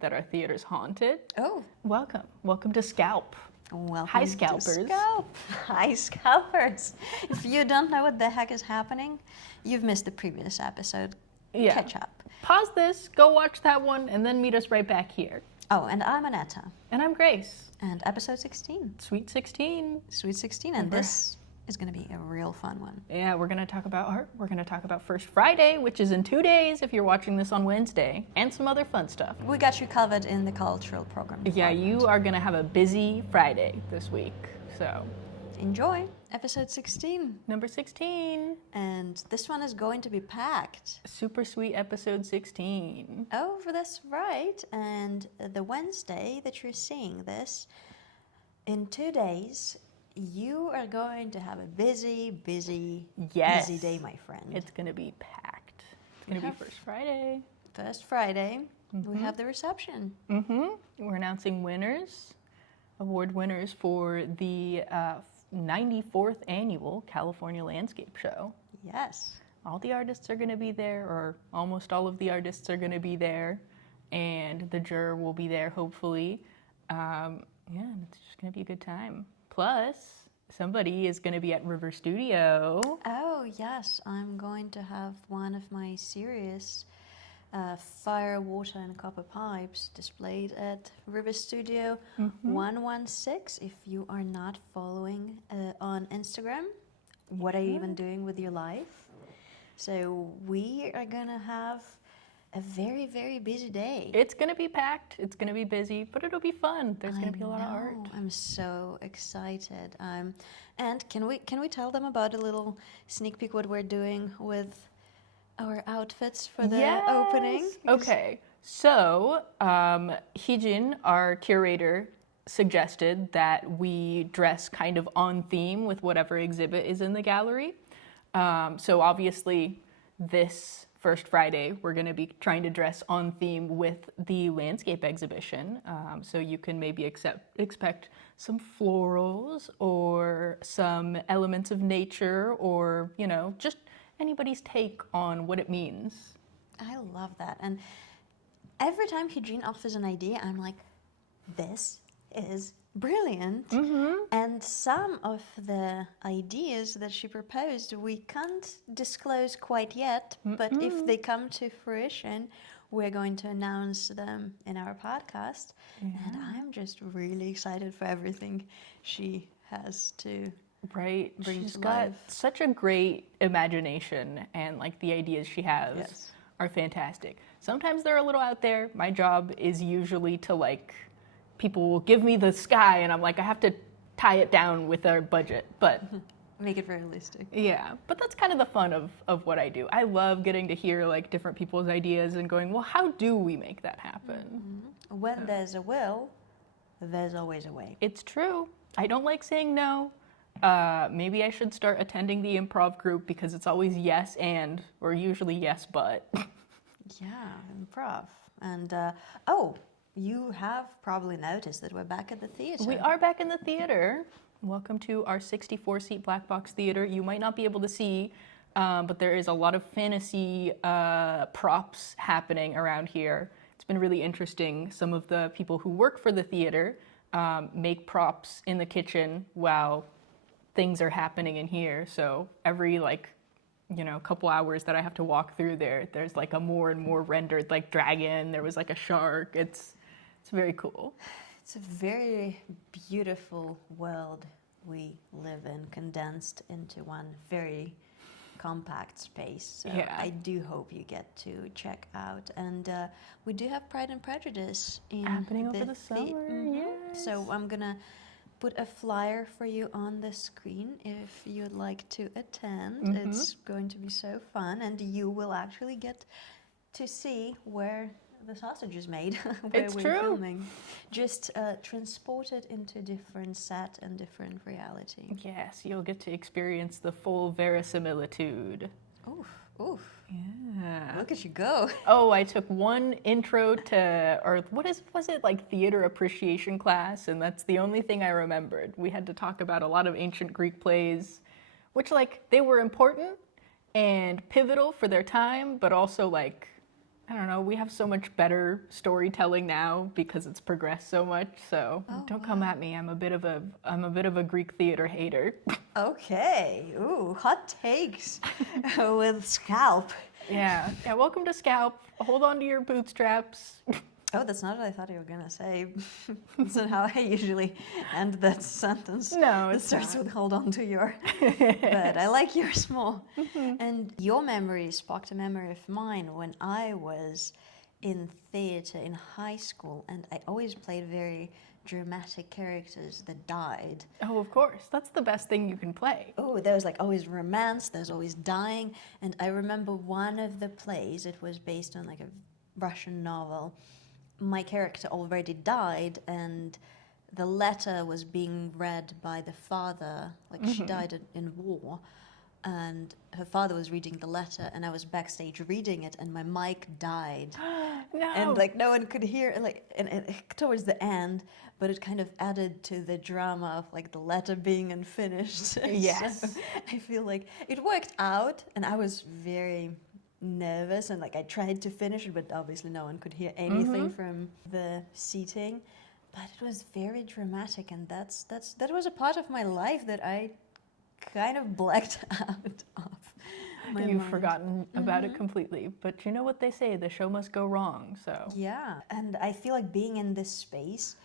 that our theater's haunted. Oh. Welcome to SCALP. Welcome Hi, scalpers. to SCALP. Hi, scalpers. If you don't know what the heck is happening, you've missed the previous episode. Yeah. Catch up. Pause this, go watch that one, and then meet us right back here. Oh, and I'm Aneta. And I'm Grace. And episode 16. Sweet 16. Sweet 16, and this is going to be a real fun one. Yeah, we're going to talk about art. We're going to talk about First Friday, which is in 2 days if you're watching this on Wednesday, and some other fun stuff. We got you covered in the cultural program department. Yeah, you are going to have a busy Friday this week, so. Enjoy episode 16. Number 16. And this one is going to be packed. Super sweet episode 16. Oh, that's right. And the Wednesday that you're seeing this, in 2 days, you are going to have a busy day, my friend. It's going to be packed. It's going to be First Friday. First Friday, we have the reception. We're announcing award winners for the 94th annual California Landscape Show. Yes. All the artists are going to be there, or almost all of the artists are going to be there, and the juror will be there, hopefully. It's just going to be a good time. Plus, somebody is going to be at River Studio. Oh, yes. I'm going to have one of my serious fire, water, and copper pipes displayed at River Studio 116. If you are not following on Instagram, what are you even doing with your life? So we are going to have a very, very busy day. It's going to be packed. It's going to be busy, but it'll be fun. There's going to be a lot of art. I'm so excited. And can we tell them about a little sneak peek what we're doing with our outfits for the opening? Okay. So, Heejin, our curator, suggested that we dress kind of on theme with whatever exhibit is in the gallery. So obviously, this First Friday, we're going to be trying to dress on theme with the landscape exhibition. So you can maybe expect some florals or some elements of nature or, just anybody's take on what it means. I love that. And every time Heejin offers an idea, I'm like, this is brilliant. And some of the ideas that she proposed we can't disclose quite yet, but if they come to fruition, we're going to announce them in our podcast. And I'm just really excited for everything she has to bring She's to got life. such a great imagination, and the ideas she has are fantastic. Sometimes they're a little out there. My job is usually to people will give me the sky, and I'm like, I have to tie it down with our budget, but make it realistic. Yeah, but that's kind of the fun of what I do. I love getting to hear different people's ideas and going, well, how do we make that happen? When there's a will, there's always a way. It's true. I don't like saying no. Maybe I should start attending the improv group because it's always yes and, or usually yes but. Yeah, improv. And, you have probably noticed that we're back at the theater. We are back in the theater. Welcome to our 64-seat black box theater. You might not be able to see, but there is a lot of fantasy props happening around here. It's been really interesting. Some of the people who work for the theater make props in the kitchen while things are happening in here. So every couple hours that I have to walk through there's a more and more rendered dragon. There was a shark. It's very cool. It's a very beautiful world we live in, condensed into one very compact space. So I do hope you get to check out. And we do have Pride and Prejudice happening over the summer. Yes. So I'm gonna put a flyer for you on the screen if you'd like to attend. It's going to be so fun, and you will actually get to see where the sausage is made, where It's we're true. filming. Just transported into different set and different reality. Yes, you'll get to experience the full verisimilitude. Oof. Yeah. Look at you go. Oh, I took one intro to, or was it theater appreciation class, and that's the only thing I remembered. We had to talk about a lot of ancient Greek plays, which they were important and pivotal for their time, but also I don't know, we have so much better storytelling now because it's progressed so much. So don't come at me. I'm a bit of a Greek theater hater. Okay. Ooh, hot takes with SCALP. Yeah. Welcome to SCALP. Hold on to your bootstraps. Oh, that's not what I thought you were gonna say. That's not how I usually end that sentence. No, it it's starts not. with "hold on to your," but I like yours more. And your memory sparked a memory of mine when I was in theater in high school, and I always played very dramatic characters that died. Oh, of course. That's the best thing you can play. Oh, there was like always romance, there's always dying, and I remember one of the plays. It was based on like a Russian novel. My character already died, and the letter was being read by the father. Like she died in war, and her father was reading the letter, and I was backstage reading it, and my mic died. No. And like no one could hear, like, and towards the end, but it kind of added to the drama of like the letter being unfinished. Yes. So I feel like it worked out, and I was very nervous, and like I tried to finish it, but obviously no one could hear anything from the seating. But it was very dramatic, and that was a part of my life that I kind of blacked out of. You've forgotten about it completely. But you know what they say, the show must go wrong, so. Yeah, and I feel like being in this space,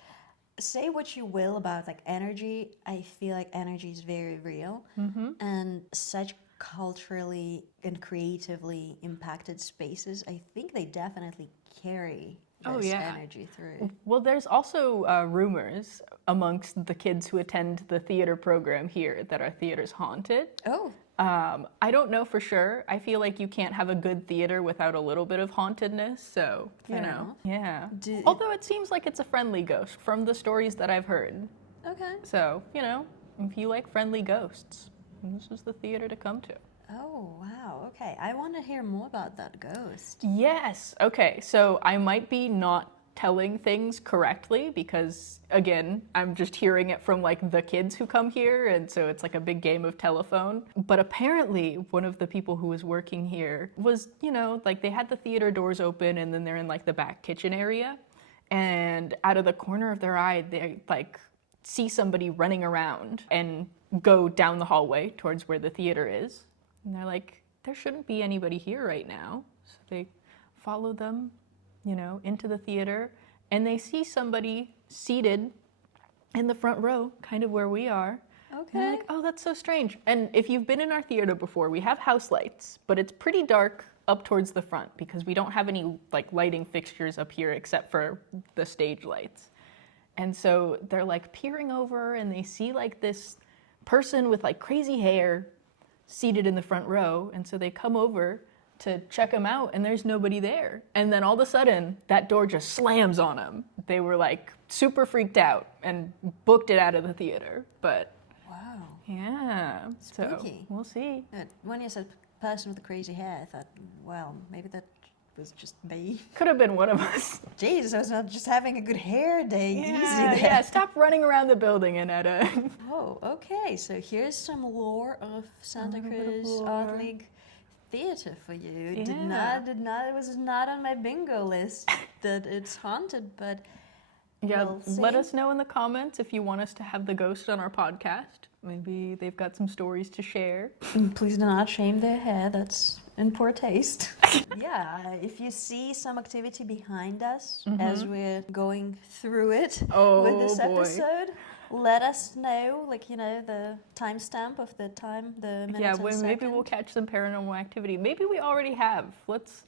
say what you will about like energy, I feel like energy is very real, and such culturally and creatively impacted spaces, I think they definitely carry this energy through. Well, there's also rumors amongst the kids who attend the theater program here that our theater's haunted. Oh. I don't know for sure. I feel like you can't have a good theater without a little bit of hauntedness, so, you Fair know. enough. Yeah. Although it seems like it's a friendly ghost from the stories that I've heard. Okay. So, you know, if you like friendly ghosts, this is the theater to come to. Oh, wow. Okay. I want to hear more about that ghost. Yes. Okay. So I might be not telling things correctly because, again, I'm just hearing it from like the kids who come here. And so it's like a big game of telephone. But apparently one of the people who was working here was, you know, like they had the theater doors open and then they're in like the back kitchen area. And out of the corner of their eye, they like see somebody running around and go down the hallway towards where the theater is. And they're like, there shouldn't be anybody here right now. So they follow them, you know, into the theater, and they see somebody seated in the front row, kind of where we are. Okay. And they're like, oh, that's so strange. And if you've been in our theater before, we have house lights, but it's pretty dark up towards the front because we don't have any like lighting fixtures up here except for the stage lights. And so they're like peering over and they see like this person with like crazy hair seated in the front row, and so they come over to check him out, and there's nobody there. And then all of a sudden, that door just slams on them. They were like super freaked out and booked it out of the theater. But Wow. yeah, Spooky. so we'll see. When you said person with the crazy hair, I thought, well, maybe that was just me. Could have been one of us. Jesus, I was not just having a good hair day. Easy there. Yeah, stop running around the building, Annetta. Oh, okay. So here's some lore of Santa little bit of Cruz lore. Art League theater for you. Yeah. Did not. It was not on my bingo list that it's haunted, but Yeah, we'll let see. us know in the comments if you want us to have the ghost on our podcast. Maybe they've got some stories to share. Please do not shame their hair. That's in poor taste. Yeah, if you see some activity behind us as we're going through it with this boy. episode, let us know, like, you know, the timestamp of the time, the minutes Yeah, and well, maybe second. we'll catch some paranormal activity. Maybe we already have. Let's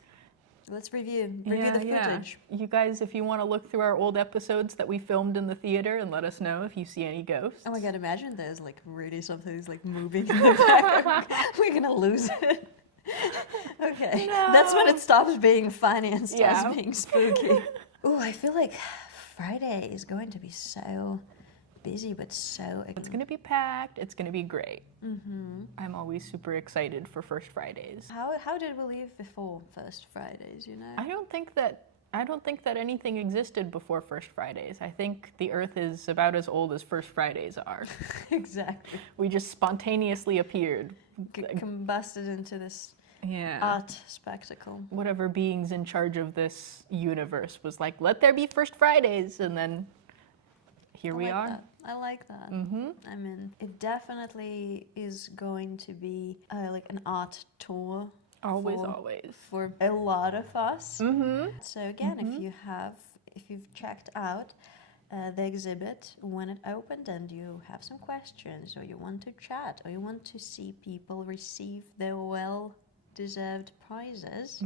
review the footage. You guys, if you want to look through our old episodes that we filmed in the theater and let us know if you see any ghosts. Oh my god, imagine there's like really something who's like moving in the back. We're gonna lose it. Okay, No. that's when it stops being funny and starts Yeah. being spooky. Ooh, I feel like Friday is going to be so busy, but so... It's going to be packed. It's going to be great. I'm always super excited for First Fridays. How did we leave before First Fridays, you know? I don't think that anything existed before First Fridays. I think the Earth is about as old as First Fridays are. Exactly. We just spontaneously appeared. Combusted into this Yeah. art spectacle. Whatever beings in charge of this universe was like, let there be First Fridays, and then here we are. I like that. Mm-hmm. I mean, it definitely is going to be like an art tour. Always. For a lot of us. Mm-hmm. So again, if you've checked out the exhibit when it opened and you have some questions, or you want to chat, or you want to see people receive their well-deserved prizes,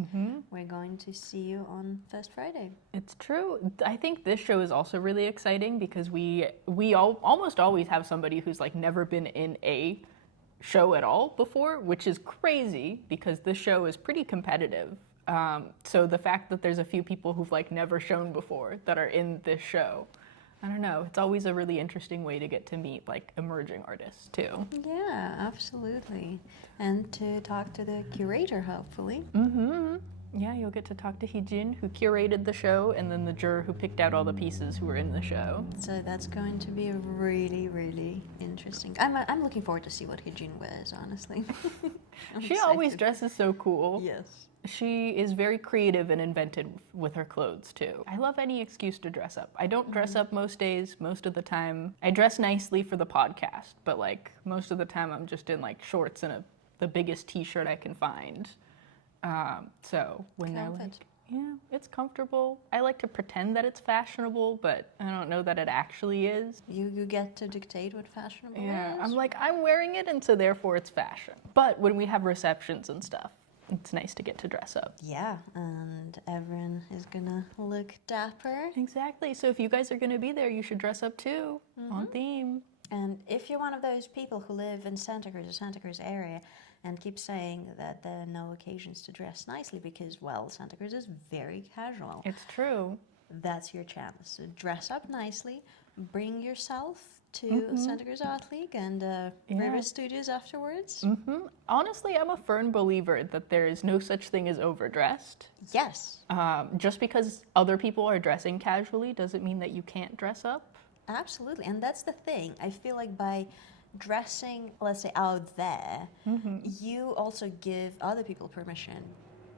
we're going to see you on First Friday. It's true. I think this show is also really exciting because we almost always have somebody who's like never been in a show at all before, which is crazy because this show is pretty competitive. So the fact that there's a few people who've like never shown before that are in this show, I don't know, it's always a really interesting way to get to meet like emerging artists too. Yeah, absolutely. And to talk to the curator, hopefully. Mm-hmm. Yeah, you'll get to talk to Heejin, who curated the show, and then the juror who picked out all the pieces who were in the show. So that's going to be really, really interesting. I'm looking forward to see what Heejin wears, honestly. She always dresses so cool. Yes. She is very creative and inventive with her clothes, too. I love any excuse to dress up. I don't dress up most days. Most of the time, I dress nicely for the podcast, but like most of the time I'm just in like shorts and the biggest t-shirt I can find. So when they're like, yeah, it's comfortable. I like to pretend that it's fashionable, but I don't know that it actually is. You get to dictate what fashionable is? Yeah, I'm like, I'm wearing it, and so therefore it's fashion. But when we have receptions and stuff, it's nice to get to dress up. Yeah, and everyone is gonna look dapper. Exactly. So if you guys are gonna be there, you should dress up too, on theme. And if you're one of those people who live in Santa Cruz or Santa Cruz area and keep saying that there are no occasions to dress nicely because, well, Santa Cruz is very casual, It's true. that's your chance. So dress up nicely, bring yourself to Santa Cruz Art League and River Studios afterwards. Honestly, I'm a firm believer that there is no such thing as overdressed. Yes, Just because other people are dressing casually doesn't mean that you can't dress up. absolutely. And that's the thing. I feel like by dressing, let's say, out there, you also give other people permission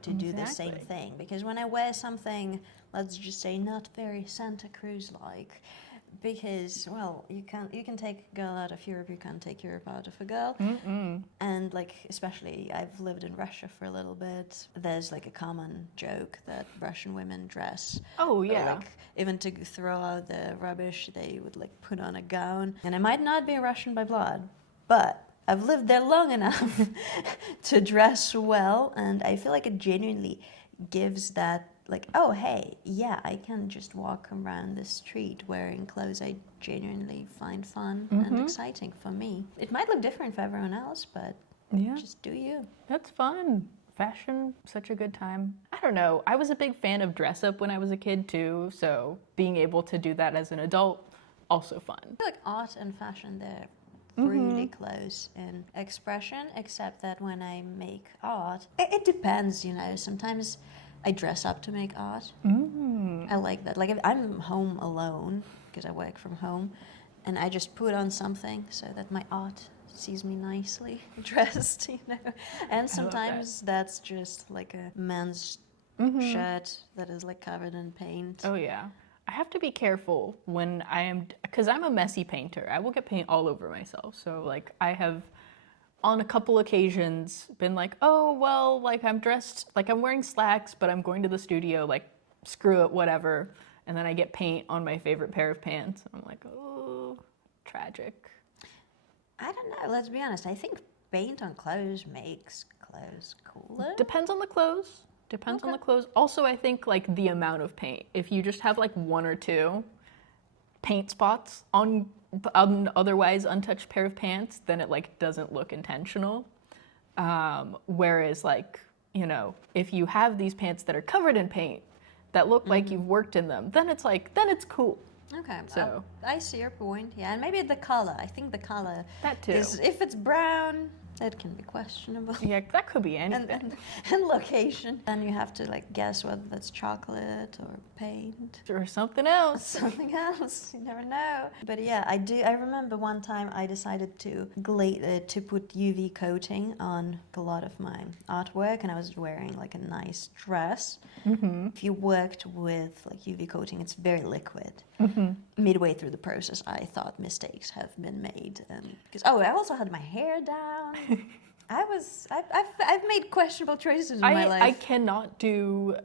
to do the same Exactly. thing. Because when I wear something, let's just say, not very Santa Cruz-like, because, well, you can take a girl out of Europe, you can't take Europe out of a girl. And, like, especially, I've lived in Russia for a little bit. There's, like, a common joke that Russian women dress. Oh, yeah. Like, even to throw out the rubbish, they would, like, put on a gown. And I might not be Russian by blood, but I've lived there long enough to dress well, and I feel like it genuinely gives that, like, oh, hey, yeah, I can just walk around the street wearing clothes I genuinely find fun and exciting for me. It might look different for everyone else, but Yeah. just do you. That's fun. Fashion, such a good time. I don't know. I was a big fan of dress up when I was a kid too, so being able to do that as an adult, also fun. I feel like art and fashion, they're really close in expression, except that when I make art, it depends, you know. Sometimes I dress up to make art. I like that. Like, if I'm home alone, because I work from home, and I just put on something so that my art sees me nicely dressed, you know. And sometimes that's just like a man's shirt that is like covered in paint. Oh, yeah. I have to be careful when I am, because I'm a messy painter. I will get paint all over myself. So, like, I have, on a couple occasions, been like, oh, well, like, I'm dressed, like, I'm wearing slacks, but I'm going to the studio, like, screw it, whatever. And then I get paint on my favorite pair of pants. I'm like, oh, tragic. I don't know, let's be honest. I think paint on clothes makes clothes cooler. Depends on the clothes. Depends on the clothes. Also, I think, like, the amount of paint. If you just have, like, one or two paint spots on an otherwise untouched pair of pants, then it, like, doesn't look intentional. Whereas, like, you know, if you have these pants that are covered in paint that look like you've worked in them, then it's, like, then it's cool. Okay, So- I see your point. Yeah, and maybe the color. I think the color That too. is, if it's brown, It can be questionable. Yeah, that could be anything. And location. Then you have to like guess whether that's chocolate or paint. Or something else. Something else. You never know. But yeah, I remember one time I decided to put UV coating on a lot of my artwork, and I was wearing like a nice dress. Mm-hmm. If you worked with like UV coating, it's very liquid. Mm-hmm. Midway through the process, I thought mistakes have been made, because I also had my hair down. I've made questionable choices in my life. I cannot do,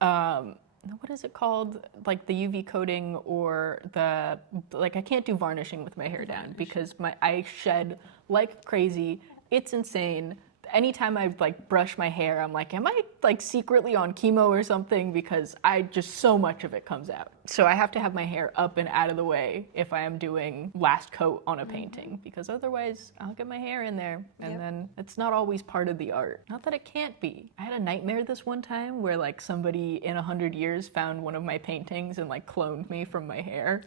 what is it called? Like the UV coating or I can't do varnishing with my hair down because I shed like crazy. It's insane. Anytime I like brush my hair, I'm like, am I like secretly on chemo or something? Because so much of it comes out. So I have to have my hair up and out of the way if I am doing last coat on a painting, because otherwise I'll get my hair in there and then it's not always part of the art. Not that it can't be. I had a nightmare this one time where like somebody in 100 years found one of my paintings and like cloned me from my hair.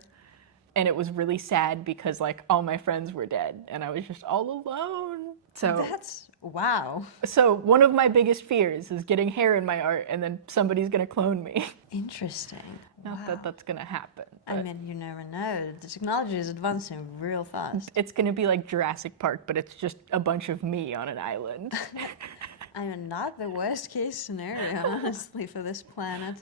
And it was really sad because like all my friends were dead and I was just all alone. So that's wow. So one of my biggest fears is getting hair in my art and then somebody's gonna clone me. Interesting. Not that that's gonna happen. I mean, you never know. The technology is advancing real fast. It's gonna be like Jurassic Park, but it's just a bunch of me on an island. I mean, not the worst case scenario, honestly, for this planet.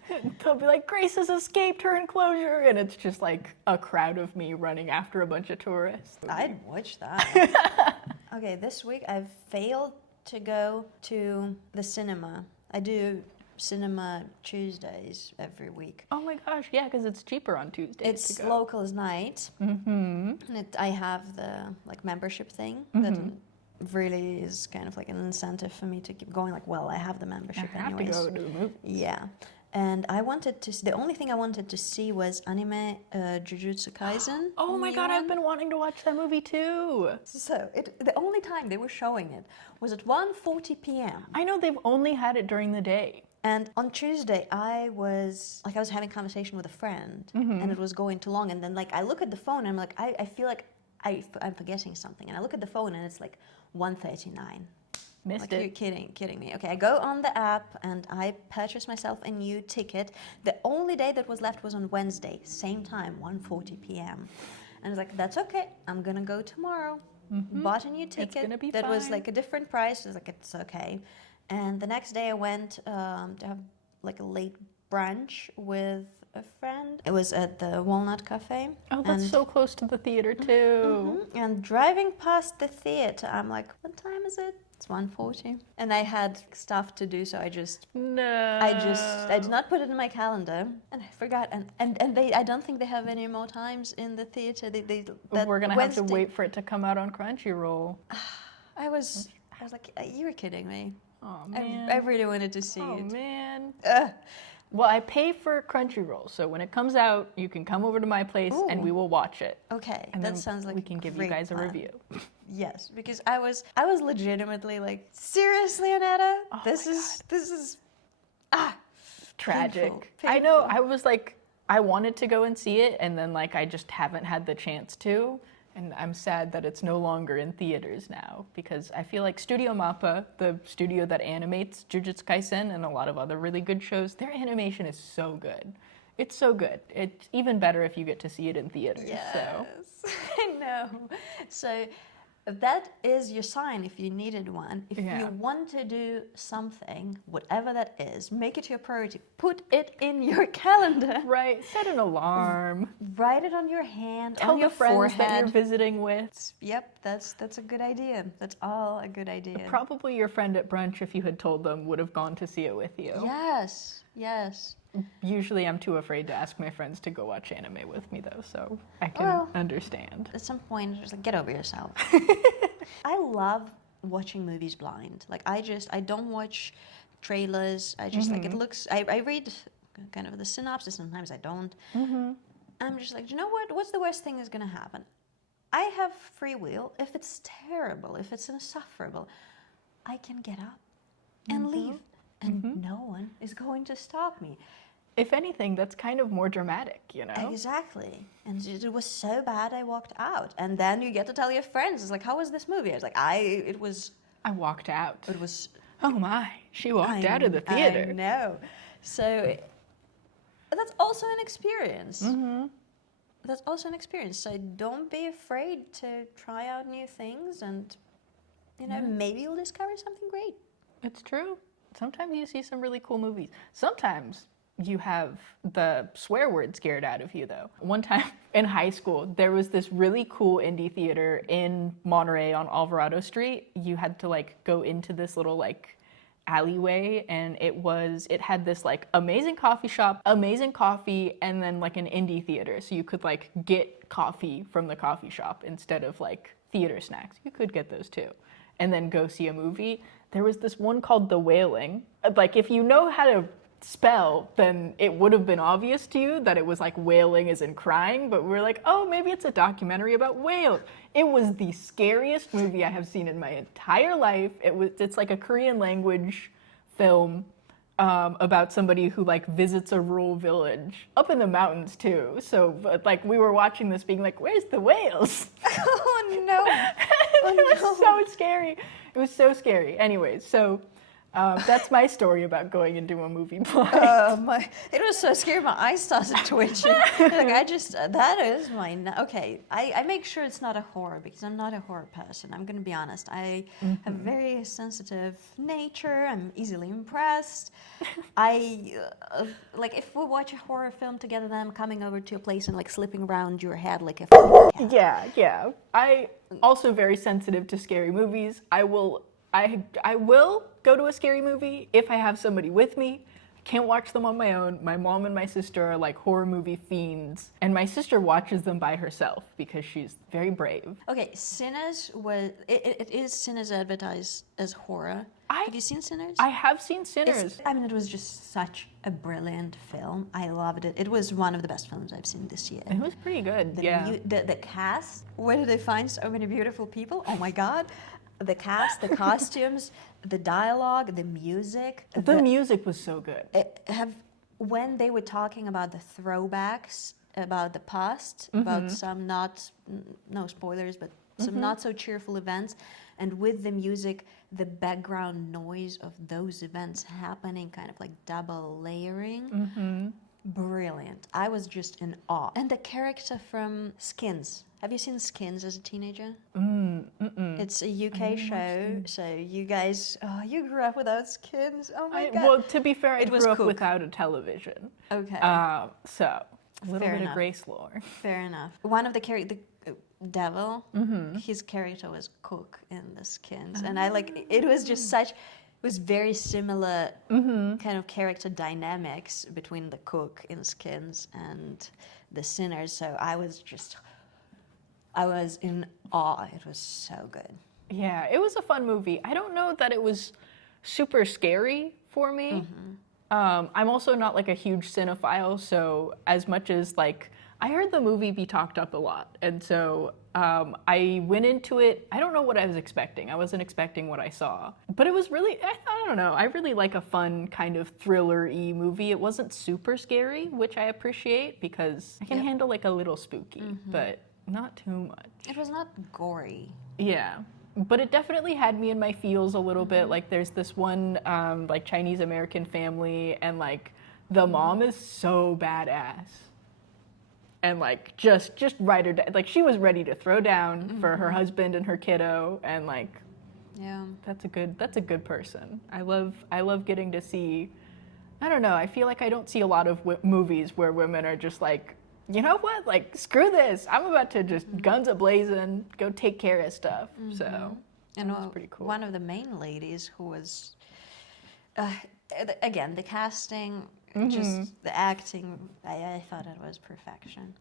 They'll be like, Grace has escaped her enclosure, and it's just like a crowd of me running after a bunch of tourists. I'd watch that. Okay, this week I've failed to go to the cinema. I do cinema Tuesdays every week. Oh my gosh, yeah, because it's cheaper on Tuesdays. It's locals night. Mm-hmm. And I have the like membership thing Mm-hmm. that really is kind of like an incentive for me to keep going. Like, well, I have the membership I have anyways. to go to the movie. Yeah. And I wanted to. The only thing I wanted to see was anime Jujutsu Kaisen. Oh my god, I've been wanting to watch that movie too. So the only time they were showing it was at 1:40 p.m. I know they've only had it during the day. And on Tuesday, I was having a conversation with a friend, and it was going too long. And then like I look at the phone, and I'm like, I feel like I'm forgetting something. And I look at the phone, and it's like 1:39. Missed like, it. You're kidding me. Okay, I go on the app and I purchase myself a new ticket. The only day that was left was on Wednesday, same time, 1:40 p.m. And I was like, that's okay. I'm gonna go tomorrow. Bought a new ticket. It's gonna be that was fine. like a different price. I was like, it's okay. And the next day I went to have like a late brunch with a friend. It was at the Walnut Cafe. Oh, that's so close to the theater too. And driving past the theater, I'm like, what time is it? It's 1:40. And I had stuff to do, so I did not put it in my calendar, and I forgot. And I don't think they have any more times in the theater. We're gonna have to wait for it to come out on Crunchyroll. I was like, you're kidding me. Oh man. I really wanted to see Oh it. man. Ugh. Well, I pay for Crunchyroll, so when it comes out, you can come over to my place and we will watch it. Okay, And that then sounds like we can give you great guys plan. a review. Yes, because I was legitimately like, seriously, Annetta, Oh this is Tragic. Painful. I know. I was like, I wanted to go and see it, and then like I just haven't had the chance to. And I'm sad that it's no longer in theaters now, because I feel like Studio Mappa, the studio that animates Jujutsu Kaisen and a lot of other really good shows, their animation is so good. It's so good. It's even better if you get to see it in theaters. Yes, So. I know. So that is your sign if you needed one. If you want to do something, whatever that is, make it your priority. Put it in your calendar. Right. Set an alarm. Write it on your hand, Tell on your the friends forehead. that you're visiting with. Yep, that's a good idea. That's all a good idea. Probably your friend at brunch, if you had told them, would have gone to see it with you. Yes, yes. Usually I'm too afraid to ask my friends to go watch anime with me, though, so I can understand. At some point, just like, get over yourself. I love watching movies blind. Like, I don't watch trailers. I just, like, it looks, I read kind of the synopsis, sometimes I don't. I'm just like, you know what? What's the worst thing that's going to happen? I have free will. If it's terrible, if it's insufferable, I can get up and leave. And no one is going to stop me. If anything, that's kind of more dramatic, you know? Exactly. And it was so bad I walked out. And then you get to tell your friends, it's like, how was this movie? I was like, it was I walked out. It was... Oh my, she walked out of the theater. I know. So that's also an experience. That's also an experience. So don't be afraid to try out new things, and maybe you'll discover something great. It's true. Sometimes you see some really cool movies. Sometimes you have the swear word scared out of you, though. One time in high school, there was this really cool indie theater in Monterey on Alvarado Street. You had to go into this little alleyway, and it had this amazing coffee shop, amazing coffee, and then an indie theater. So you could get coffee from the coffee shop instead of theater snacks. You could get those too. And then go see a movie. There was this one called The Wailing. If you know how to spell, then it would have been obvious to you that it was wailing as in crying, but we were oh, maybe it's a documentary about whales. It was the scariest movie I have seen in my entire life. It's a Korean language film about somebody who visits a rural village up in the mountains too. So we were watching this being where's the whales? Oh no. It was so scary. It was so scary. Anyways, so that's my story about going into a movie blind. It was so scary, my eyes started twitching. That is my, okay, I make sure it's not a horror, because I'm not a horror person. I'm going to be honest. I have a very sensitive nature. I'm easily impressed. If we watch a horror film together, then I'm coming over to a place and slipping around your head like a cat. Yeah. I also very sensitive to scary movies. I will go to a scary movie if I have somebody with me. I can't watch them on my own. My mom and my sister are horror movie fiends, and my sister watches them by herself because she's very brave. Okay, Sinners it is Sinners advertised as horror. Have you seen Sinners? I have seen Sinners. It was just such a brilliant film. I loved it. It was one of the best films I've seen this year. It was pretty good. The cast, where did they find so many beautiful people? Oh my God. The cast, the costumes, the dialogue, the music. The music was so good. When they were talking about the throwbacks, about the past, about some no spoilers, but some not so cheerful events, and with the music, the background noise of those events happening, kind of double layering. Brilliant. I was just in awe. And the character from Skins. Have you seen Skins as a teenager? It's a UK show. So you guys, you grew up without Skins. Oh my God. Well, to be fair, I grew up without a television. Okay. So a little bit of Grace lore. Fair enough. One of the Devil, his character was Cook in the Skins. And it was just such... It was very similar kind of character dynamics between the Cook in Skins and the Sinners. So I was in awe. It was so good. Yeah, it was a fun movie. I don't know that it was super scary for me. I'm also not a huge cinephile, so as much as I heard the movie be talked up a lot, and so I went into it, I don't know what I was expecting. I wasn't expecting what I saw. But it was really, I don't know, I really like a fun kind of thriller-y movie. It wasn't super scary, which I appreciate, because I can handle a little spooky, but not too much. It was not gory. Yeah. But it definitely had me in my feels a little bit. There's this one Chinese American family, and the mom is so badass. And just ride her down. She was ready to throw down for her husband and her kiddo, and yeah, that's a good person. I love getting to see. I don't know. I feel I don't see a lot of movies where women are just you know what? Screw this. I'm about to just guns a-blazing, go take care of stuff. So, and that was pretty cool. One of the main ladies who was, again, the casting, just the acting, I thought it was perfection.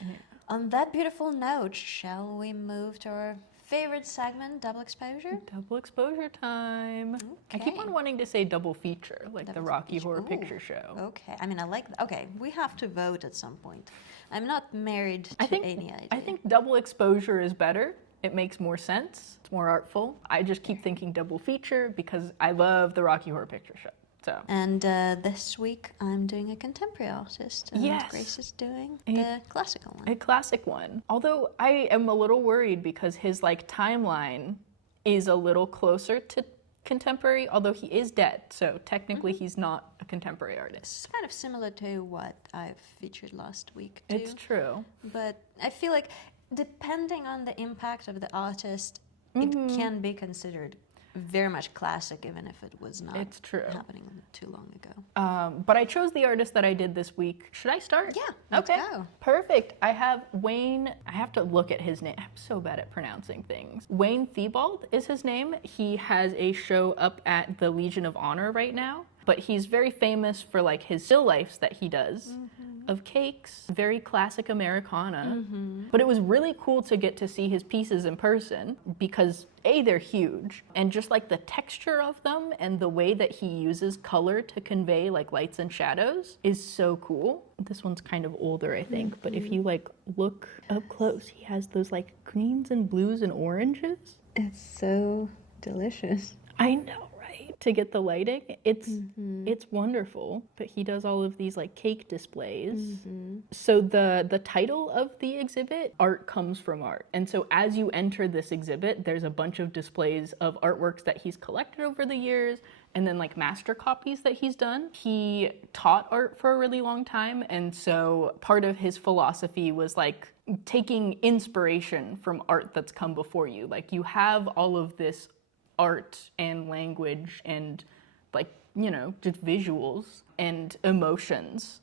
Yeah. On that beautiful note, shall we move to our favorite segment, double exposure? Double exposure time. Okay. I keep on wanting to say double feature, the Rocky Horror Picture Show. Okay. I mean, okay, we have to vote at some point. I'm not married to any idea. I think double exposure is better. It makes more sense. It's more artful. I just keep thinking double feature because I love the Rocky Horror Picture Show. So. And this week I'm doing a contemporary artist, and Grace is doing the classical one. A classic one. Although I am a little worried because his timeline is a little closer to contemporary, although he is dead, so technically he's not a contemporary artist. It's kind of similar to what I've featured last week too. It's true. But I feel like depending on the impact of the artist, it can be considered very much classic, even if it was not happening too long ago. But I chose the artist that I did this week. Should I start? Yeah, let's go. Perfect. I have Wayne, I have to look at his name. I'm so bad at pronouncing things. Wayne Thibault is his name. He has a show up at the Legion of Honor right now, but he's very famous for like his still lifes that he does. Of cakes, very classic Americana. But it was really cool to get to see his pieces in person because A, they're huge, and just like the texture of them and the way that he uses color to convey like lights and shadows is so cool. This one's kind of older, I think, but if you like look up close, he has those like greens and blues and oranges. It's so delicious. I know. To get the lighting, it's wonderful. But he does all of these like cake displays. So the title of the exhibit, Art Comes from Art. And so as you enter this exhibit, there's a bunch of displays of artworks that he's collected over the years, and then like master copies that he's done. He taught art for a really long time, and so part of his philosophy was like taking inspiration from art that's come before you. Like you have all of this art and language and like, you know, just visuals and emotions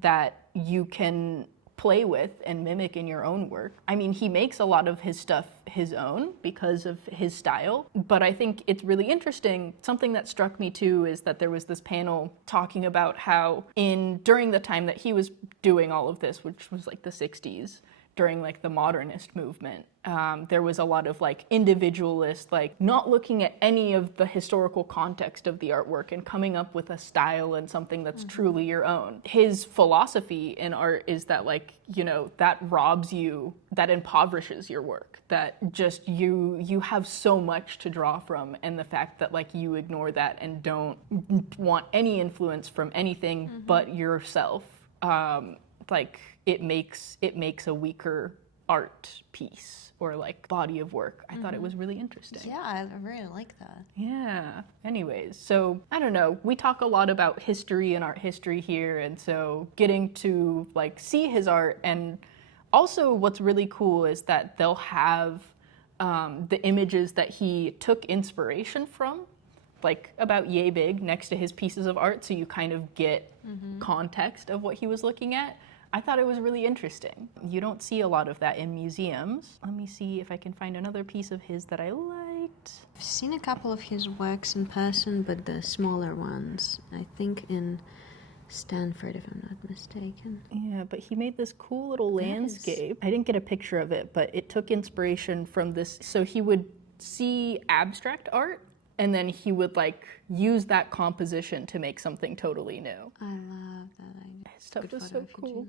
that you can play with and mimic in your own work. I mean, he makes a lot of his stuff his own because of his style, but I think it's really interesting. Something that struck me too is that there was this panel talking about how during the time that he was doing all of this, which was like the 60s, during like the modernist movement, there was a lot of like individualist, like not looking at any of the historical context of the artwork and coming up with a style and something that's truly your own. His philosophy in art is that like, you know, that robs you, that impoverishes your work, that just you have so much to draw from, and the fact that like you ignore that and don't want any influence from anything but yourself, like it makes a weaker art piece or like body of work. I thought it was really interesting. Yeah, I really like that. Yeah. Anyways, so I don't know. We talk a lot about history and art history here, and so getting to like see his art, and also what's really cool is that they'll have the images that he took inspiration from, like about yay big next to his pieces of art, so you kind of get context of what he was looking at. I thought it was really interesting. You don't see a lot of that in museums. Let me see if I can find another piece of his that I liked. I've seen a couple of his works in person, but the smaller ones, I think in Stanford, if I'm not mistaken. Yeah, but he made this cool little landscape. I didn't get a picture of it, but it took inspiration from this. So he would see abstract art, and then he would like use that composition to make something totally new. I love that idea. His stuff was so cool.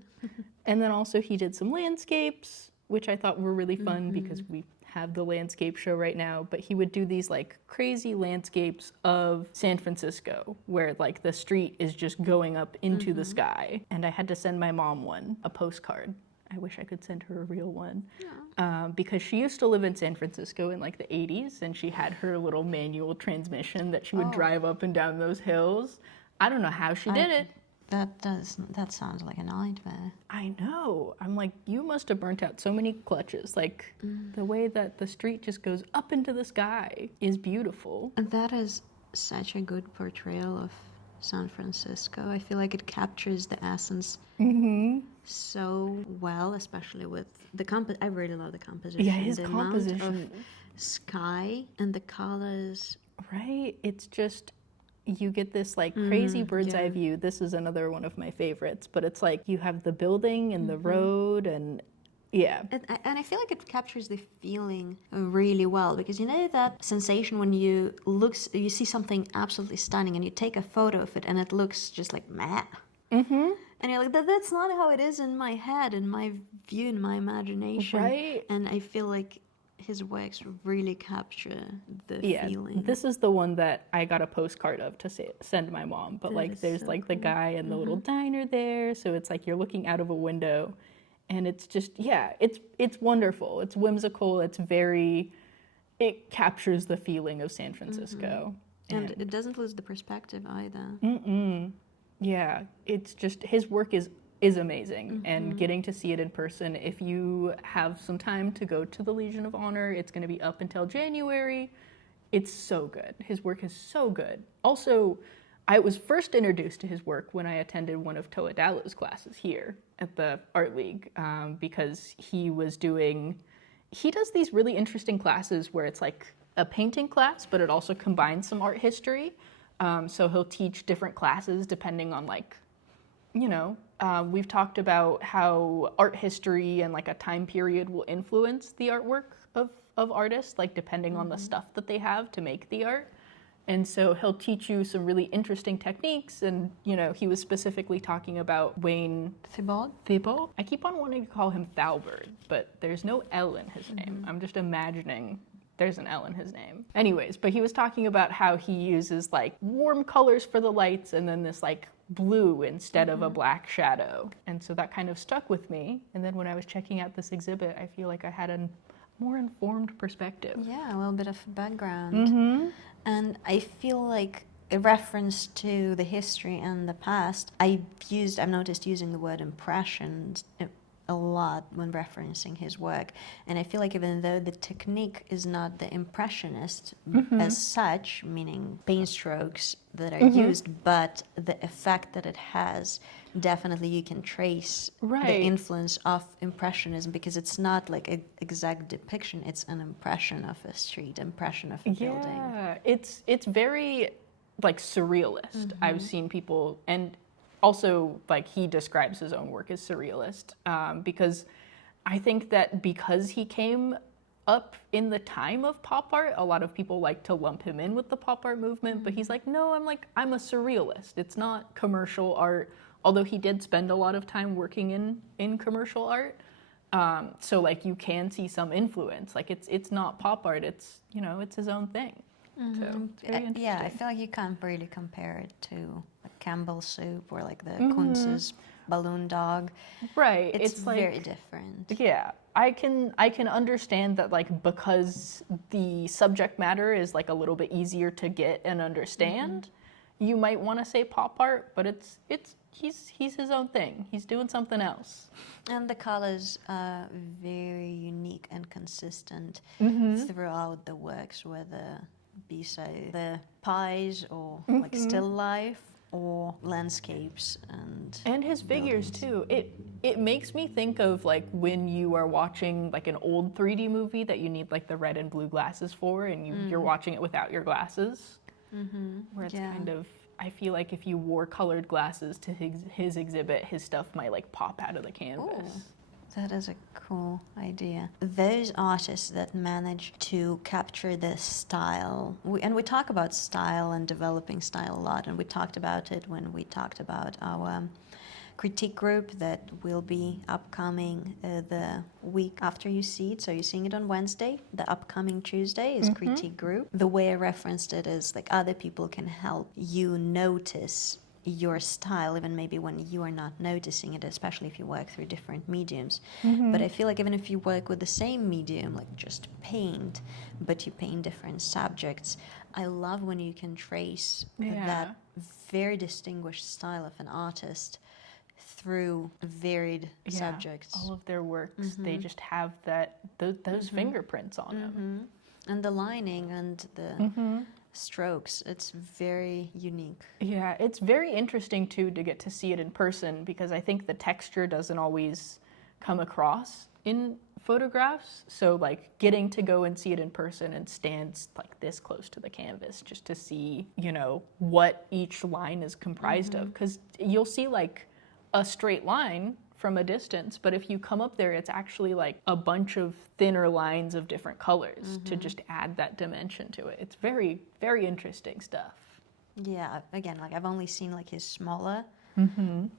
And then also he did some landscapes, which I thought were really fun because we have the landscape show right now. But he would do these like crazy landscapes of San Francisco where like the street is just going up into the sky. And I had to send my mom a postcard. I wish I could send her a real one. Because she used to live in San Francisco in like the 80s, and she had her little manual transmission that she would drive up and down those hills. I don't know how she did it. That sounds like a nightmare. I know. I'm like, you must have burnt out so many clutches. Like the way that the street just goes up into the sky is beautiful. And that is such a good portrayal of San Francisco. I feel like it captures the essence so well, especially with the I really love the composition. Yeah, his the composition. amount of sky and the colors. Right? It's just, you get this like crazy bird's eye view. This is another one of my favorites, but it's like you have the building and the road and yeah. And I feel like it captures the feeling really well, because you know that sensation when you see something absolutely stunning and you take a photo of it and it looks just like meh. And you're like, that's not how it is in my head, in my view, in my imagination. Right. And I feel like his works really capture the feeling. This is the one that I got a postcard of to send my mom. But That like, is there's so like the cool. guy and the little diner there, so it's like you're looking out of a window, and it's just it's wonderful. It's whimsical. It's very it captures the feeling of San Francisco. And it doesn't lose the perspective either. Yeah, it's just, his work is amazing, and getting to see it in person, if you have some time to go to the Legion of Honor, it's going to be up until January. It's so good. His work is so good. Also, I was first introduced to his work when I attended one of Toa Dallo's classes here at the Art League, because he does these really interesting classes where it's like a painting class, but it also combines some art history. So he'll teach different classes depending on we've talked about how art history and like a time period will influence the artwork of artists, like depending on the stuff that they have to make the art. And so he'll teach you some really interesting techniques. And, he was specifically talking about Wayne Thibault? I keep on wanting to call him Thalberg, but there's no L in his name. I'm just imagining there's an L in his name. Anyways, but he was talking about how he uses like warm colors for the lights and then this like blue instead of a black shadow. And so that kind of stuck with me. And then when I was checking out this exhibit, I feel like I had a more informed perspective. Yeah, a little bit of background. And I feel like a reference to the history and the past, I've noticed using the word impressions a lot when referencing his work. And I feel like even though the technique is not the impressionist as such, meaning paint strokes that are used, but the effect that it has, definitely you can trace the influence of impressionism, because it's not like an exact depiction, it's an impression of a street, impression of a building. Yeah, it's very like surrealist. I've seen people, and also, like, he describes his own work as surrealist, because I think that because he came up in the time of pop art, a lot of people like to lump him in with the pop art movement, but he's like, no, I'm a surrealist. It's not commercial art, although he did spend a lot of time working in commercial art. So, like, you can see some influence. Like, it's not pop art, it's his own thing. So, it's very yeah, I feel like you can't really compare it to like Campbell's soup or like the Kunz's balloon dog. Right. It's like, very different. Yeah. I can understand that, like, because the subject matter is like a little bit easier to get and understand, you might want to say pop art, but he's his own thing. He's doing something else. And the colors are very unique and consistent throughout the works, whether be so the pies or like still life or landscapes and his figures too. It makes me think of like when you are watching like an old 3D movie that you need like the red and blue glasses for, and you're watching it without your glasses, where it's kind of, I feel like if you wore colored glasses to his exhibit, his stuff might like pop out of the canvas. Ooh. That is a cool idea. Those artists that manage to capture the style, and we talk about style and developing style a lot, and we talked about it when we talked about our critique group that will be upcoming the week after you see it. So you're seeing it on Wednesday. The upcoming Tuesday is critique group. The way I referenced it is like other people can help you notice your style, even maybe when you are not noticing it, especially if you work through different mediums. But I feel like even if you work with the same medium, like just paint, but you paint different subjects, I love when you can trace that very distinguished style of an artist through varied subjects. All of their works, they just have those fingerprints on them. And the lining and the strokes, it's very unique. Yeah, it's very interesting too to get to see it in person, because I think the texture doesn't always come across in photographs. So like getting to go and see it in person and stand like this close to the canvas just to see, what each line is comprised of, because you'll see like a straight line from a distance, but if you come up there, it's actually like a bunch of thinner lines of different colors to just add that dimension to it. It's very, very interesting stuff. Yeah, again, like I've only seen like his smaller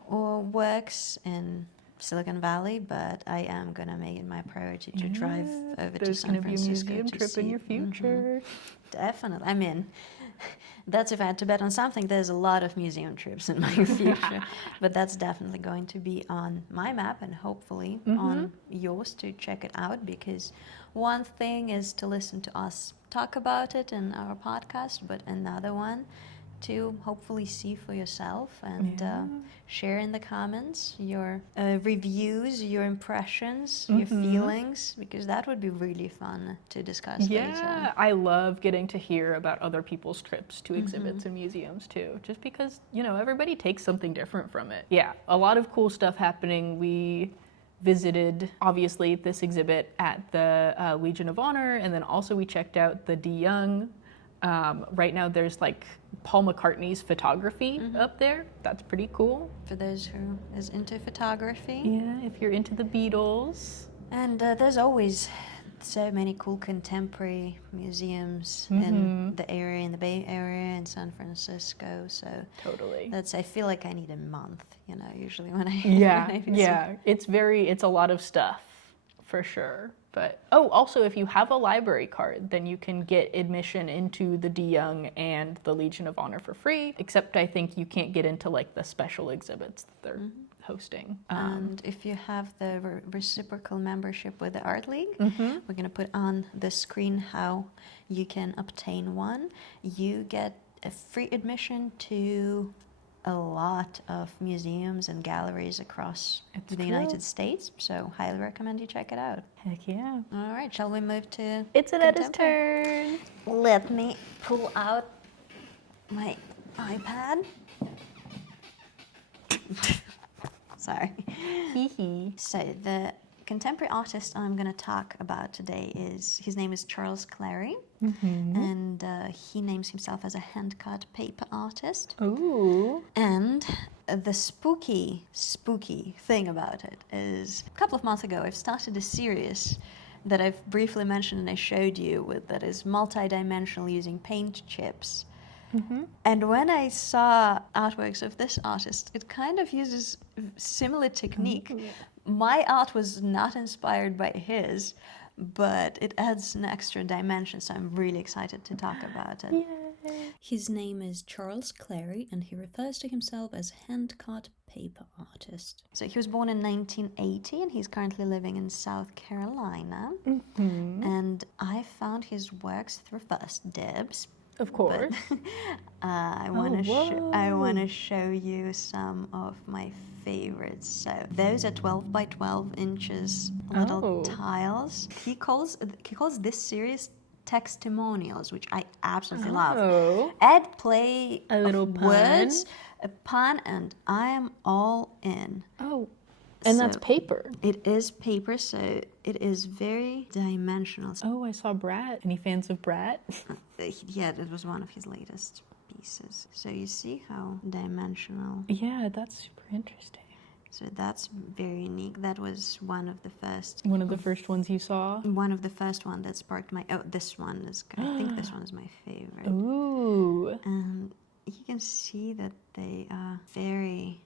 or works in Silicon Valley, but I am gonna make it my priority to drive over to San Francisco. There's gonna be a museum trip in your future. Definitely, I'm in. That's if I had to bet on something. There's a lot of museum trips in my future, but that's definitely going to be on my map and hopefully on yours to check it out, because one thing is to listen to us talk about it in our podcast, but another one to hopefully see for yourself and share in the comments your reviews, your impressions, your feelings, because that would be really fun to discuss later. Yeah, I love getting to hear about other people's trips to exhibits and museums too, just because, you know, everybody takes something different from it. Yeah, a lot of cool stuff happening. We visited, obviously, this exhibit at the Legion of Honor, and then also we checked out the De Young. Right now there's like Paul McCartney's photography up there. That's pretty cool. For those who is into photography. Yeah, if you're into the Beatles. And there's always so many cool contemporary museums in the area, in the Bay Area, in San Francisco. So totally. I feel like I need a month, you know, usually when I Yeah. It's a lot of stuff for sure. But also if you have a library card, then you can get admission into the De Young and the Legion of Honor for free, except I think you can't get into like the special exhibits that they're hosting. And if you have the reciprocal membership with the Art League, we're going to put on the screen how you can obtain one. You get a free admission to a lot of museums and galleries across the United States, so highly recommend you check it out. Heck yeah. All right, shall we move to It's Anetta's turn. Let me pull out my iPad. Sorry. So the contemporary artist I'm going to talk about today his name is Charles Clary, and he names himself as a hand-cut paper artist. Ooh. And the spooky thing about it is, a couple of months ago I've started a series that I've briefly mentioned and I showed you that is multi-dimensional using paint chips. And when I saw artworks of this artist, it kind of uses similar technique. My art was not inspired by his, but it adds an extra dimension, so I'm really excited to talk about it. Yay. His name is Charles Clary, and he refers to himself as hand-cut paper artist. So he was born in 1980, and he's currently living in South Carolina. And I found his works through First Dibs. Of course. I want to show you some of my favorites. So those are 12 by 12 inches little tiles. He calls this series testimonials, which I absolutely love. Add play a little of pun. Words, a pun, and I am all in. And that's paper. It is paper, so it is very dimensional. Oh, I saw Brat. Any fans of Brat? Yeah, it was one of his latest pieces. So you see how dimensional. Yeah, that's super interesting. So that's very unique. That was one of the first. One of the first ones you saw? One of the first one that sparked my. Oh, this one is. I think this one is my favorite. Ooh. And you can see that they are very,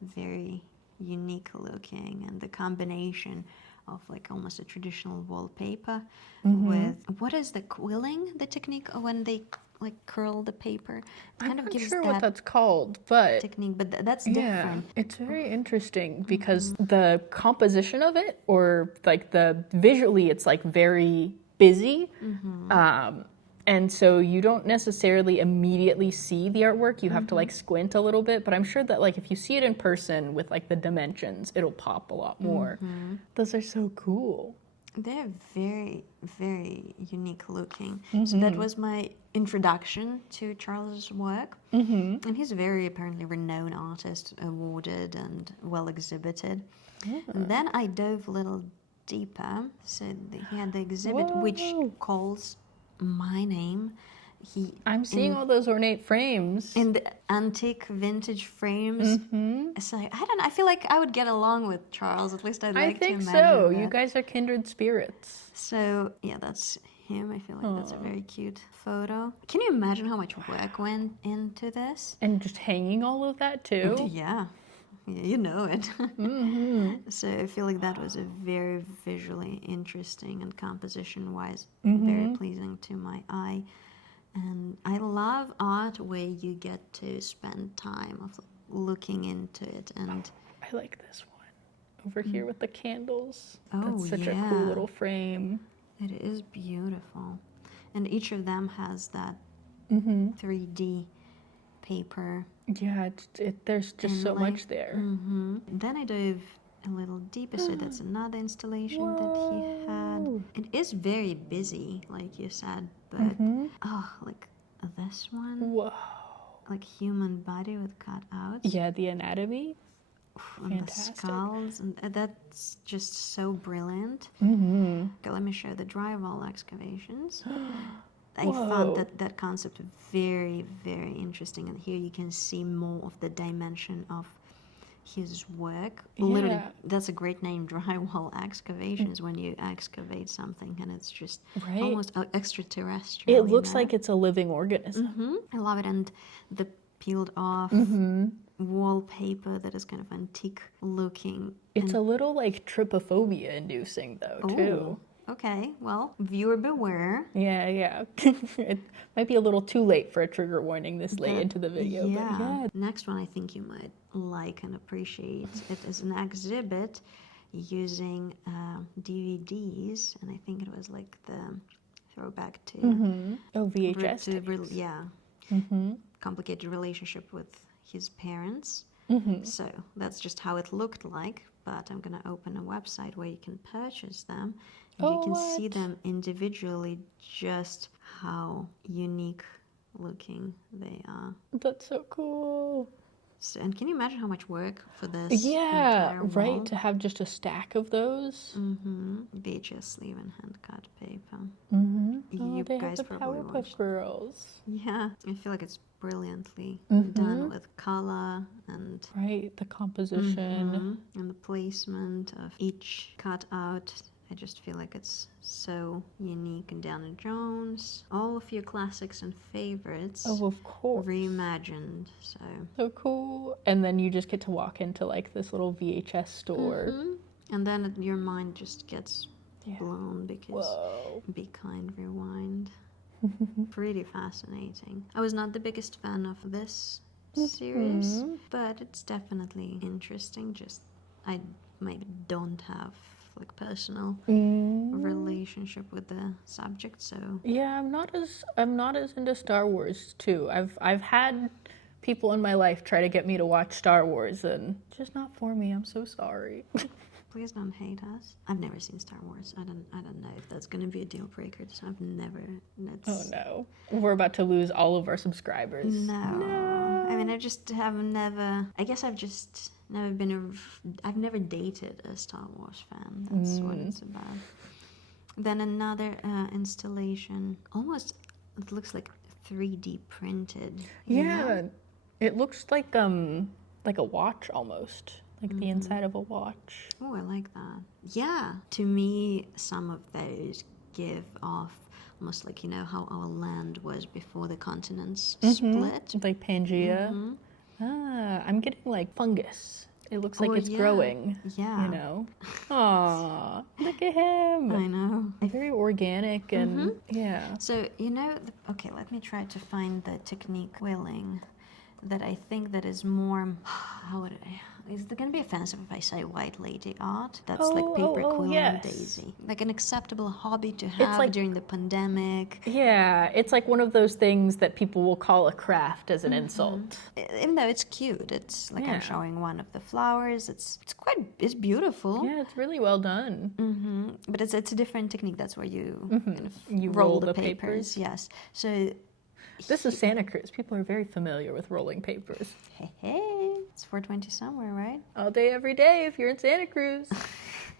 very unique looking, and the combination of like almost a traditional wallpaper with what is the quilling, the technique when they like curl the paper. I'm not sure what that's called, but technique, but that's different. It's very interesting because the composition of it, or like the visually, it's like very busy. And so you don't necessarily immediately see the artwork. You have to like squint a little bit, but I'm sure that like if you see it in person with like the dimensions, it'll pop a lot more. Those are so cool. They're very, very unique looking. So that was my introduction to Charles's work. And he's a very apparently renowned artist, awarded and well exhibited. And then I dove a little deeper. So he had the exhibit which calls my name. I'm seeing all those ornate frames. In the antique vintage frames. So I don't know, I feel like I would get along with Charles, at least I'd like to imagine I think so. that. You guys are kindred spirits. So yeah, that's him. I feel like that's a very cute photo. Can you imagine how much work went into this? And just hanging all of that too? Yeah, you know it. So I feel like that was a very visually interesting and composition-wise very pleasing to my eye. And I love art where you get to spend time of looking into it. And I like this one over here with the candles. Oh, That's such a cool yeah. little frame. It is beautiful. And each of them has that 3D paper. Yeah, there's just so inlay. much there. Then I dove a little deeper, so that's another installation that he had. It is very busy, like you said, but like this one, Whoa. like human body with cutouts. Yeah, the anatomy. And Fantastic. the skulls, and that's just so brilliant. Okay, let me show the drywall excavations. I found that concept very, very interesting, and here you can see more of the dimension of his work. Literally, that's a great name, drywall excavations, when you excavate something and it's just almost extraterrestrial. It looks like it's a living organism. I love it. And the peeled off wallpaper that is kind of antique looking. It's a little like trypophobia inducing though, too. Okay, well, viewer beware. Yeah. It might be a little too late for a trigger warning this late into the video. Yeah. But yeah. Next one I think you might like and appreciate. It is an exhibit using DVDs, and I think it was like the throwback to Oh, VHS. complicated relationship with his parents. So that's just how it looked like. But I'm gonna open a website where you can purchase them. And you can see them individually, just how unique looking they are. That's so cool. So, and can you imagine how much work for this? Yeah, entire right. wall? To have just a stack of those. VHS sleeve and hand cut paper. Oh, You they guys have the probably Powerpuff watched. Girls. Yeah, I feel like it's brilliantly done with color and Right, the composition. and the placement of each cutout. I just feel like it's so unique. Indiana Jones, all of your classics and favorites Oh, of course. reimagined. So cool. And then you just get to walk into like this little VHS store. And then your mind just gets blown because Whoa. Be Kind, Rewind. Pretty fascinating. I was not the biggest fan of this series, but it's definitely interesting. Just I maybe don't have like personal relationship with the subject, so Yeah, I'm not as into Star Wars too. I've had people in my life try to get me to watch Star Wars and just not for me. I'm so sorry. please don't hate us. I've never seen Star Wars. I don't know if that's gonna be a deal breaker. So I've never. Oh no, we're about to lose all of our subscribers. No. I mean, I just have never. I guess I've just never been. I've never dated a Star Wars fan. That's what it's about. Then another installation. Almost, it looks like 3D printed. you Yeah, know? it looks like a watch almost, like the inside of a watch. Oh, I like that. Yeah. To me, some of those give off almost like, you know, how our land was before the continents split. Like Pangea. I'm getting like fungus. It looks like it's growing. Yeah. You know? Aw, look at him. I know. Very organic and yeah. So, you know, okay, let me try to find the technique quilling that I think that is more, how would I, is it going to be offensive if I say white lady art? That's like paper quilling yes. daisy. Like an acceptable hobby to have like- during the pandemic. Yeah, it's like one of those things that people will call a craft as an insult. Even though it's cute, it's like Yeah. I'm showing one of the flowers. It's it's beautiful. Yeah, it's really well done. But it's a different technique. That's where you kind of You roll roll the the papers. papers. Yes. So This is Santa Cruz. People are very familiar with rolling papers. hey, it's 420 somewhere, right? All day, every day if you're in Santa Cruz.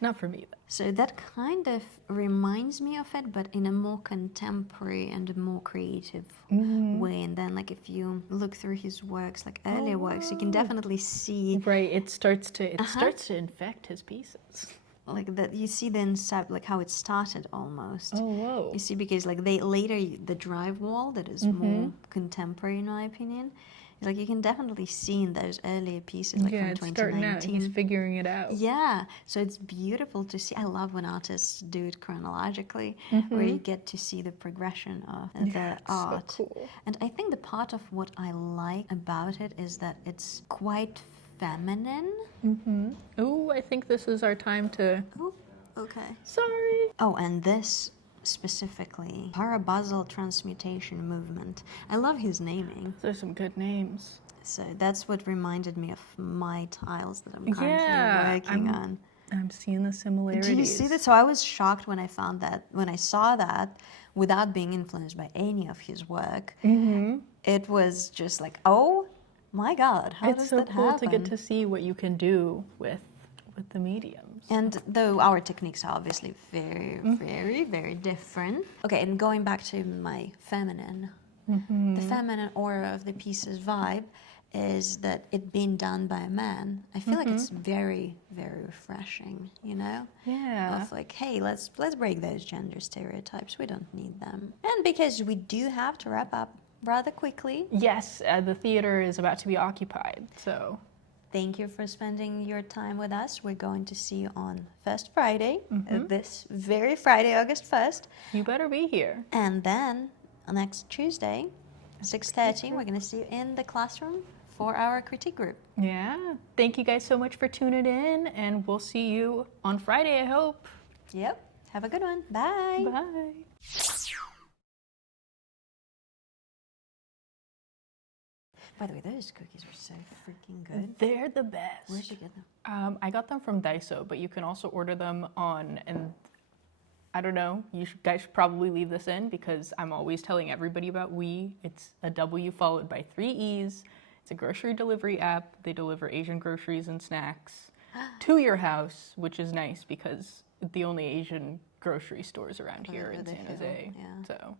Not for me, though. So that kind of reminds me of it, but in a more contemporary and more creative way. And then, like, if you look through his works, like earlier works, you can definitely see Right, it starts to infect his pieces. like that. You see the inside, like how it started almost. Oh, whoa. You see, because like they later the drive wall that is more contemporary, in my opinion, Like you can definitely see in those earlier pieces, like Yeah, from it's starting out. 2019. He's figuring it out. Yeah, so it's beautiful to see. I love when artists do it chronologically, where you get to see the progression of the art. So cool. And I think the part of what I like about it is that it's quite feminine. Ooh, I think this is our time to... Oh, okay. Sorry. Oh, and this specifically, Parabazal Transmutation Movement. I love his naming. There's some good names. So that's what reminded me of my tiles that I'm currently working on. I'm seeing the similarities. Do you see that? So I was shocked when I found that, when I saw that, without being influenced by any of his work. It was just like, oh my God, how does that happen? It's so cool to get to see what you can do with the mediums. And though our techniques are obviously very, very, very different. Okay, and going back to my feminine, the feminine aura of the piece's vibe is that it being done by a man. I feel like it's very, very refreshing, you know? Yeah. Of like, hey, let's break those gender stereotypes. We don't need them. And because we do have to wrap up rather quickly. Yes, the theater is about to be occupied, so... Thank you for spending your time with us. We're going to see you on First Friday, this very Friday, August 1st. You better be here. And then next Tuesday, 6:30, we're going to see you in the classroom for our critique group. Yeah. Thank you guys so much for tuning in, and we'll see you on Friday, I hope. Yep. Have a good one. Bye. Bye. By the way, those cookies are so freaking good. They're the best. Where'd you get them? I got them from Daiso, but you can also order them on, and I don't know, guys should probably leave this in because I'm always telling everybody about We. It's a W followed by 3 E's. It's a grocery delivery app. They deliver Asian groceries and snacks to your house, which is nice because the only Asian grocery stores around here in San Jose. Yeah. So.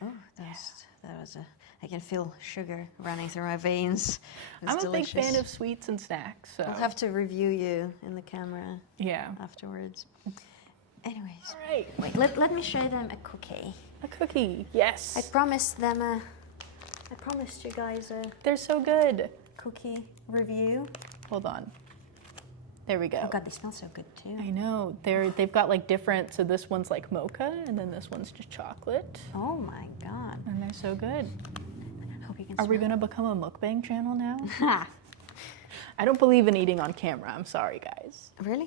Oh, that was I can feel sugar running through my veins. I'm a big fan of sweets and snacks. So. I'll have to review you in the camera afterwards. Anyways. All right. Wait, let me show them a cookie. A cookie, yes. I promised you guys a They're so good. cookie review. Hold on. There we go. Oh God, they smell so good too. I know. They've got like different, so this one's like mocha, and then this one's just chocolate. Oh my God. And they're so good. Hope you can Are we gonna become a mukbang channel now? I don't believe in eating on camera. I'm sorry, guys. Really?